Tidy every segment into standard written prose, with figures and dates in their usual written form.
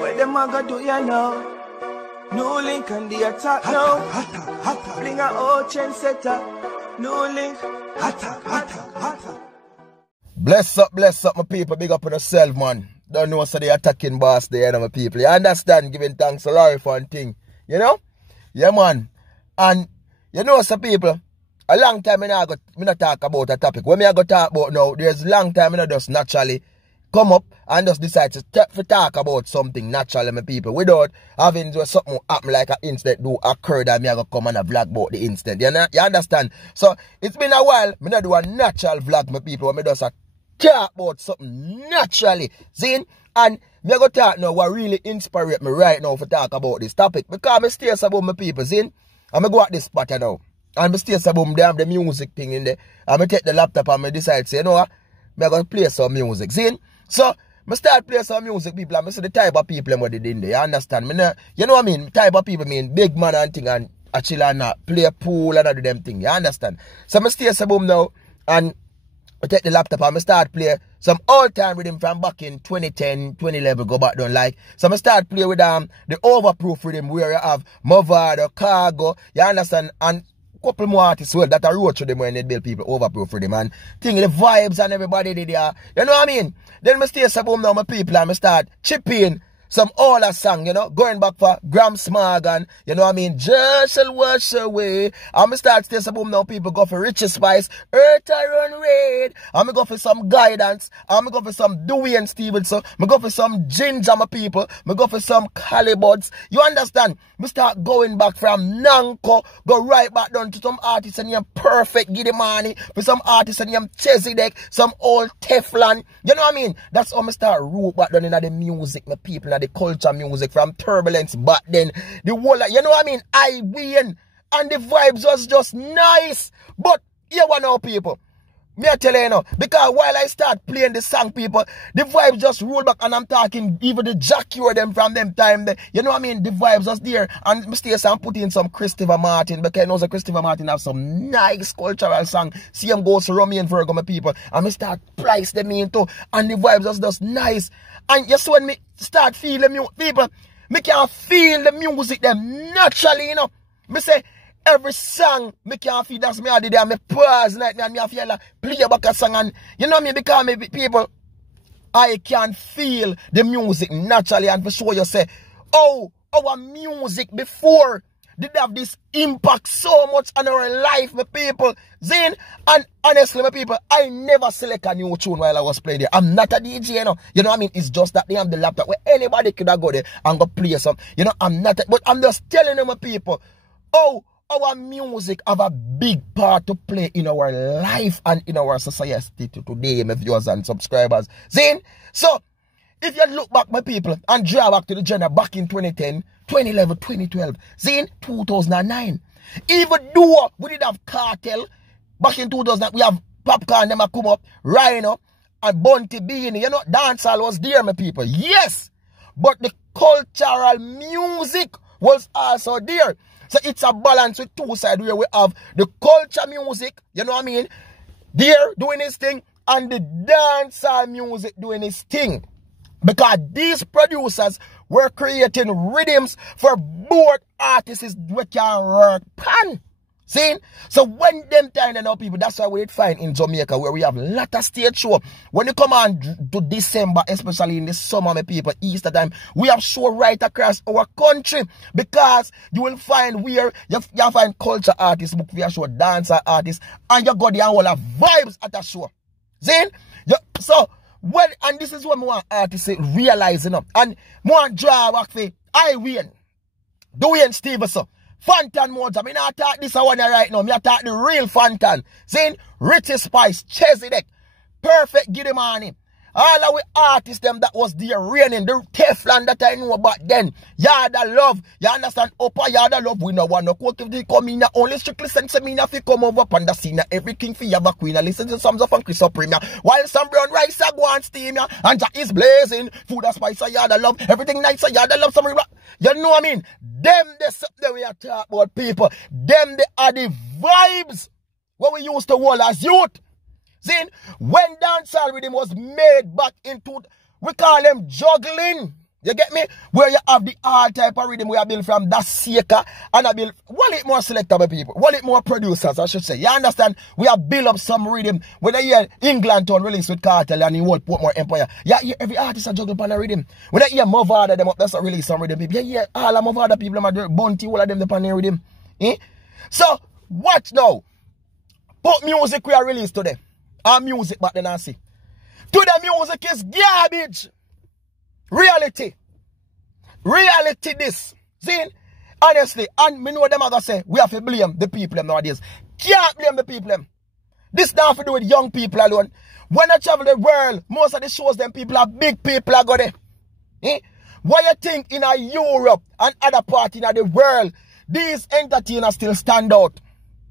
Where them a go do ya now? NEWLINK and the attack now. Bring a old chain setter. NEWLINK. Bless up, my people. Big up on yourself, man. Don't know so the attacking boss there, my people. You understand? Giving thanks to Larry for one thing. You know? Yeah, man. And you know, some people, a long time I not talk about a topic. When I go talk about now, there's a long time I just naturally come up and just decide to talk about something naturally, my people, without having something happen like an incident do occur that me I go come and a vlog about the incident. You understand? So it's been a while, me not do a natural vlog, my people, when me just talk about something naturally. See? And me I go talk now what really inspires me right now to talk about this topic. Because I stay about my people, see? And I go at this spot now. And I stay about the music thing in there. And I take the laptop and I decide to say, you know what? I'm going to play some music. See? So, I start playing some music, people, and I see the type of people what they did in there. You understand? You know what I mean? Type of people mean big man and thing and actually not play pool and do them thing. You understand? So, I stay some now and I take the laptop and I start play some old time rhythm from back in 2010, 2011, go back down like. So I start play with the overproof rhythm where you have Movado, Cargo, you understand? And couple more artists well that I wrote to them when they build people overproof for them and think the vibes and everybody did there. You know what I mean? Then I stay some home now my people and I start chipping some older song, you know, going back for Gram Smargan, you know what I mean? Just shall wash away. And I start stay some home now people go for Richie Spice, Earth I Run Red. And I go for some Guidance. And I go for some Dwayne Stevenson. I go for some Ginger my people. I go for some Calibuds. You understand? I start going back from Nanko, go right back down to some artists and Perfect Giddy Money, for some artists and Chesedek, some old Teflon. You know what I mean? That's how I start root back down in the music, my people, the culture music from Turbulence back then. The whole, you know what I mean? I win. And the vibes was just nice. But here one now, people. Me I tell you now, because while I start playing the song, people, the vibes just roll back and I'm talking even the Jackie or them from them time. You know what I mean? The vibes was there. And Mr. Sam put in some Christopher Martin because I know that Christopher Martin have some nice cultural song. See him goes to Romeo and Virgo, my people. And I start price them into and the vibes was just nice. And you see when me start feeling the people, me can feel the music them naturally, you know. Me say, every song, me can feel that's me I did there, me pause night, and me feel like play back a song and, you know me, because me people, I can feel the music naturally and for sure you say, oh, our music before did have this impact so much on our life, my people. Zin, and honestly, my people, I never select a new tune while I was playing there. I'm not a DJ, you know. You know what I mean? It's just that they have the laptop where anybody could have go there and go play some. You know, I'm not, but I'm just telling them, my people, oh, our music have a big part to play in our life and in our society today, my viewers and subscribers. Zin, so, if you look back, my people, and draw back to the genre back in 2010, 2011, 2012, Zin, 2009. Even though we did have Cartel, back in 2000, we have Popcorn, them a come up, Rhino, and Bunty Beanie. You know, dancehall was there, my people. Yes, but the cultural music was also there. So it's a balance with two sides where we have the culture music, you know what I mean, there doing his thing, and the dancehall music doing his thing. Because these producers were creating rhythms for both artists we can work pan. See? So when them time they know people, that's why we find in Jamaica where we have a lot of stage show. When you come on to December, especially in the summer, my people, Easter time, we have show right across our country. Because you will find where you find culture artists, book for your show, dancer artists, and you got the whole of vibes at a show. See? So well, and this is what I want artists realizing up. And I want draw back for I win. Dwayne Stevenson. Fantan modes. I mean, I talk this one right now. I talk the real Fantan. Saying Richie Spice, Chesedek, Perfect Giddy Money. All of the artists them that was there reigning, the Teflon that I know about then. Yada love. You understand? Upper yada love. We no want no quote if they come in. Only strictly sense me if you come over upon the scene. Every king for you have a queen. Listen to some of Chris Supreme. While some brown rice are going steam. And Jack is blazing. Food and spice yada love. Everything nice yada love. Some you know what I mean? Them the way I talk about people. Them they are the vibes what we used to hold as youth. See, when dancehall rhythm was made back into, we call them juggling. You get me? Where you have the all type of rhythm we are built from that Seeker and I build well it more selectable people, well it more producers, I should say. You understand? We have built up some rhythm. When I hear England town release with Cartel and in World Portmore Empire, yeah, every artist a juggle upon a rhythm. When I hear Movada them up, that's a release some rhythm. You hear all of Movada people them are Bunty, all of them upon a rhythm. So watch now. Put music we are released today. Our music back then I see. Today music is garbage. Reality this. See, honestly, and me know them are gonna say we have to blame the people nowadays. Can't blame the people. This not have to do with young people alone. When I travel the world, most of the shows them people are big people are go there. What you think in Europe and other parts in the world, these entertainers still stand out?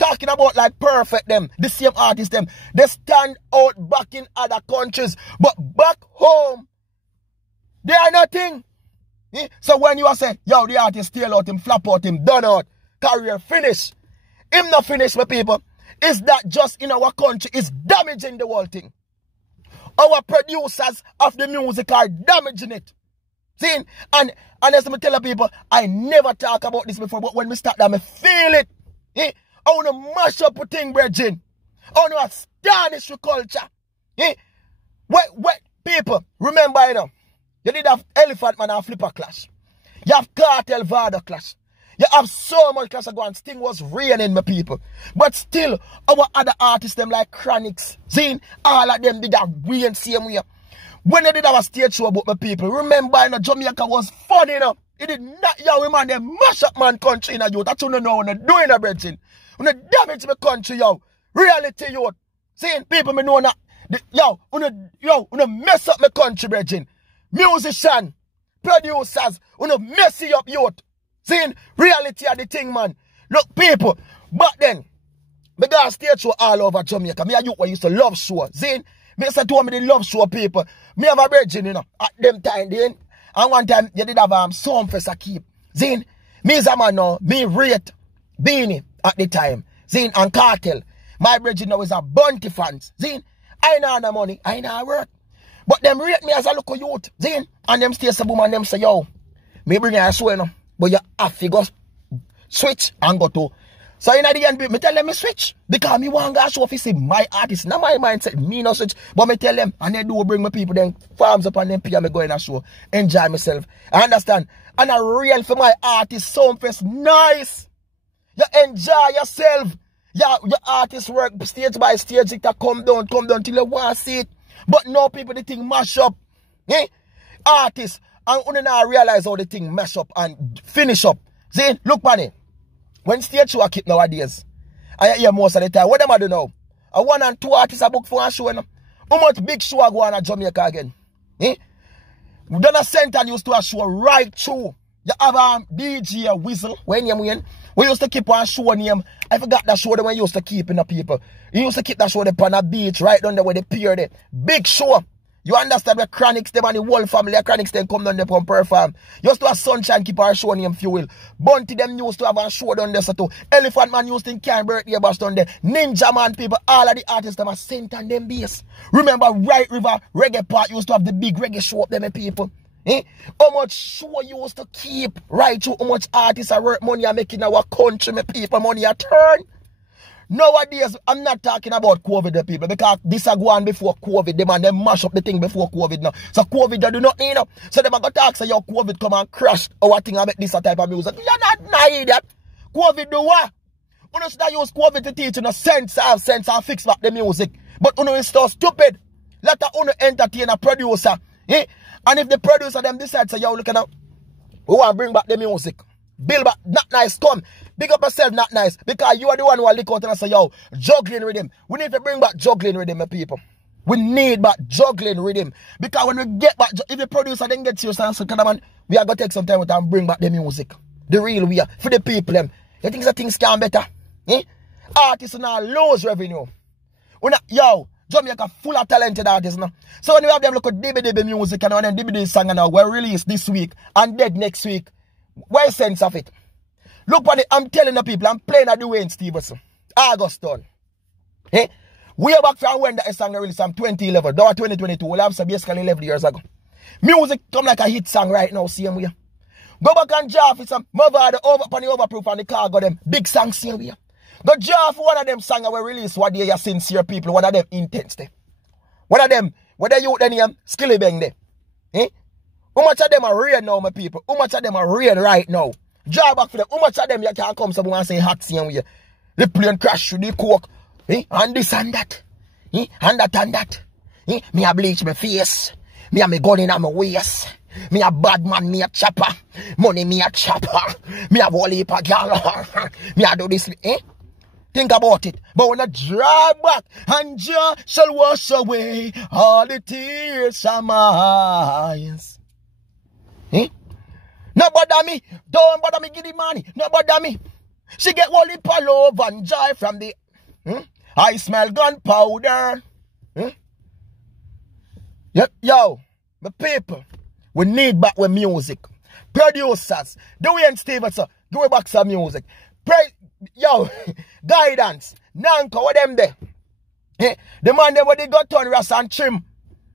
Talking about like perfect them, the same artists them, they stand out back in other countries, but back home, they are nothing. So when you are saying, yo, the artist steal out him, flap out him, done out, career finish. Him not finish, my people. Is that just in our country is damaging the whole thing? Our producers of the music are damaging it. See? And as I tell people, I never talk about this before, but when we start that, I feel it. I want to mash up a thing, brethren. I want to astonish the culture. What people, remember, you know, you did have Elephant Man and Flipper clash. You have Cartel Vada clash. You have so much clash going. Sting was raining, my people. But still, our other artists, them like Chronics, Zine, all of them did that weird same way. When they did have a stage show about my people, remember, you know, Jamaica was funny, you know. It did not, yo, man, they mash up man country, you know, youth. That's what you know when they're doing a bridging. When they damage my country, yo. Reality, youth. Seeing people, me know that. When they mess up my country, bridging. Musician, producers, messy up youth. Seeing reality of the thing, man. Look, people, back then, me got stage show all over Jamaica. Me a youth who used to love show. Seeing, me say to me the love show people. Me have a virgin, you know, at them time then. And one time, you did have some fest a keep. Seeing, me is a man now, me rate Beanie at the time. Seeing, and Cartel. My virgin now is a Bunty fans. Seeing, I know the money, I know work. But them rate me as a local youth, Zane. And them stay some boom and them say, yo, me bring you a show, you know. But you have to go switch and go to. So in the end, me tell them me switch. Because me want to show if you see my artist. Now my mindset, me no switch. But me tell them, and they do bring my people, then farms up and them pay me go in a show. Enjoy myself. I understand. And a real for my artist, Soundfest, nice. You enjoy yourself. Your artist work stage by stage, it come down till you want to see it. But now people, the thing mash up. Artists, and you not realize how the thing mash up and finish up. See, look, man, when stage show I keep nowadays, I hear most of the time, what am I do now? A 1 and 2 artists are booked for a show. How much big show I go on at Jamaica again? We done a center used to a show right through. You have a DJ a Whistle, when you win. We used to keep on show name. I forgot that show that we used to keep in the people. You used to keep that show there on a beach, right down there where they pier there. Big show. You understand where Chronics them and the whole family of Chronics them come down there from perform. You used to have Sunshine keep our show name fuel. Bunty them used to have a show down there so too. Elephant Man used to carry birthday bash down there. Ninja Man people, all of the artists them are sent on them base. Remember Right River Reggae Park used to have the big reggae show up them people. How much show you used to keep right through how much artists are work money are making our country, my people, money a turn. Nowadays, I'm not talking about COVID, the people, because this are going before COVID, them and them mash up the thing before COVID now. So COVID, they do not need up. So them are going to talk, say, yo, COVID come and crash our thing and make this type of music. You're not idiot. COVID do what? You know, should I use COVID to teach you no sense and fix back the music. But you know, it's so stupid. Let the entertain a producer. And if the producer them decide, say, yo, look at now, we want to bring back the music. Build back, not nice, come. Big up yourself, not nice. Because you are the one who are lick out and say, yo, juggling rhythm. We need to bring back juggling rhythm, my people. We need back juggling rhythm. Because when we get back, if the producer then gets serious and say, man, we are going to take some time with and bring back the music. The real way. For the people, them. You think that things can better? Artists now lose revenue. Yo, Jamaica full of talented artists now. So when we have them look at DB music and then DB song and now we're released this week and dead next week. Where's sense of it? Look what I'm telling the people, I'm playing at the Wayne Stevenson. August done. Way back from when that song released from 2011, that was 2022, we'll have basically 11 years ago. Music come like a hit song right now, same way. Go back and draw for some mother the overproof and the cargo them big songs same way. Go draw for one of them songs that were released what they are sincere people, one of them intense there. One of them, whether you the name Skilly Bang there. Eh? How much of them are real now, my people? How much of them are real right now? Draw back for them. How much of them you can come someone and say hot same way? The plane crash through the coke. Eh? And this and that. Eh? And that and that. Eh? Me a bleach my face. Me a me gun in my waist. Me a bad man, me a chopper. Money me a chopper. Me a whole heap of gal. Me a do this. Eh? Think about it. But when I draw back and Jah shall wash away all the tears from my eyes. Eh? No bother me. Don't bother me, give the money. No bother me. She get whole heap of love and joy from the... I smell gunpowder. Yep, yo, my people, we need back with music. Producers, Dewey and Stevenson, give me back some music. Yo, guidance, Nanko, what them there? The man them what they got on ras and trim.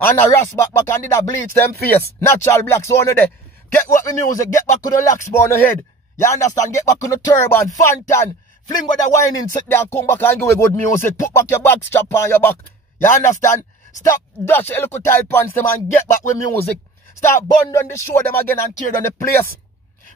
And a ras back and did a bleach them face. Natural black, so on there. Get what the music, get back to the lax on the head. You understand? Get back to the turban, Fantan. Fling with the whining, sit there and come back and give a good music. Put back your back strap on your back. You understand? Stop dash a little tight pants them and get back with music. Start burn down the show them again and tear down the place.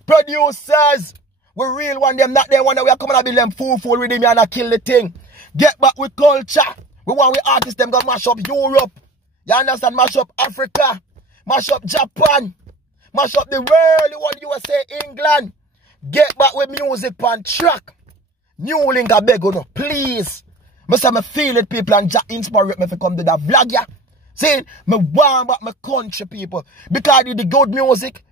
Producers, we real one them, not them one that we are coming to build them fool with them and kill the thing. Get back with culture. We want we artists them gonna mash up Europe. You understand? Mash up Africa. Mash up Japan. Mash up the world, the whole USA, England. Get back with music on track. NEWLINK I beg you no, please. I say I feel it, people, and Jack inspire me to come to that vlog, yeah. See, me want back my country, people. Because the good music,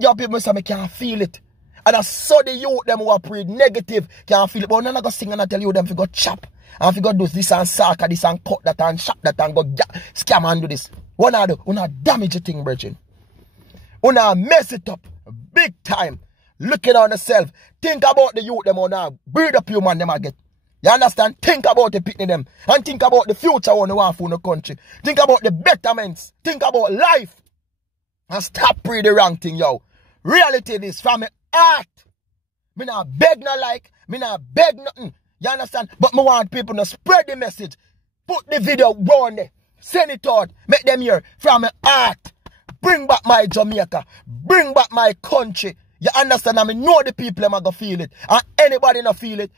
your people say I can't feel it. And I saw the youth them who are pretty negative can't feel it. But I'm not going to sing and I tell you them to go chop. And if you go do this and soccer, this and cut that and chop that and go scam and do this. What I do? Una damage the thing, brethren. Una mess it up big time. Looking on yourself. Think about the youth them on now. Build up your man them I get. You understand? Think about the picnic them. And think about the future one you want for the country. Think about the betterments. Think about life. And stop reading the wrong thing, yo. Reality is from my heart. Me not beg no like. Me not beg nothing. You understand? But me want people to spread the message. Put the video on there. Send it out. Make them hear from my heart. Bring back my Jamaica. Bring back my country. You understand? I mean, know the people them are going to feel it. And anybody not feel it.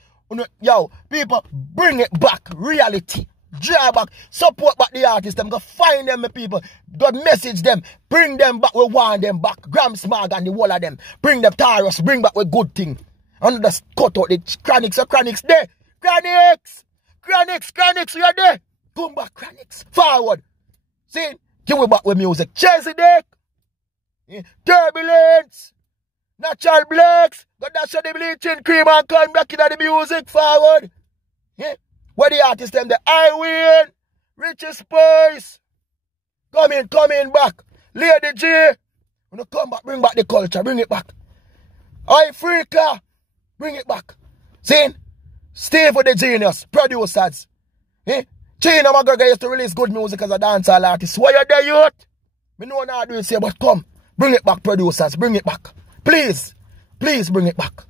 Yo, people, bring it back. Reality. Draw back. Support back the artists. Them go find them, people. God message them. Bring them back. We want them back. Gram Smag and the whole of them. Bring them Taurus. Bring back with good thing. And just cut out the chronics. So chronics there. Chronics, you are there. Come back, chronics. Forward. See? Give me back with music. Chelsea Dick. Turbulence. Natural blacks. Got that shot the bleaching cream and come back into the music. Forward. Yeah. Where the artists them? The I win. Richest Boys. Come in back. Lady G. When you come back, bring back the culture. Bring it back. Africa. Bring it back. See? Stay for the genius. Producers. Eh? Chino McGregor used to release good music as a dancehall artist. Why you there, youth? Me know how to do it, say, but come. Bring it back, producers. Bring it back. Please. Please bring it back.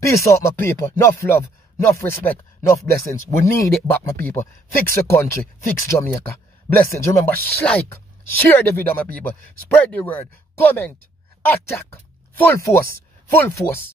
Peace out, my people. Enough love. Enough respect. Enough blessings. We need it back, my people. Fix your country. Fix Jamaica. Blessings. Remember, like. Share the video, my people. Spread the word. Comment. Attack. Full force. Full force.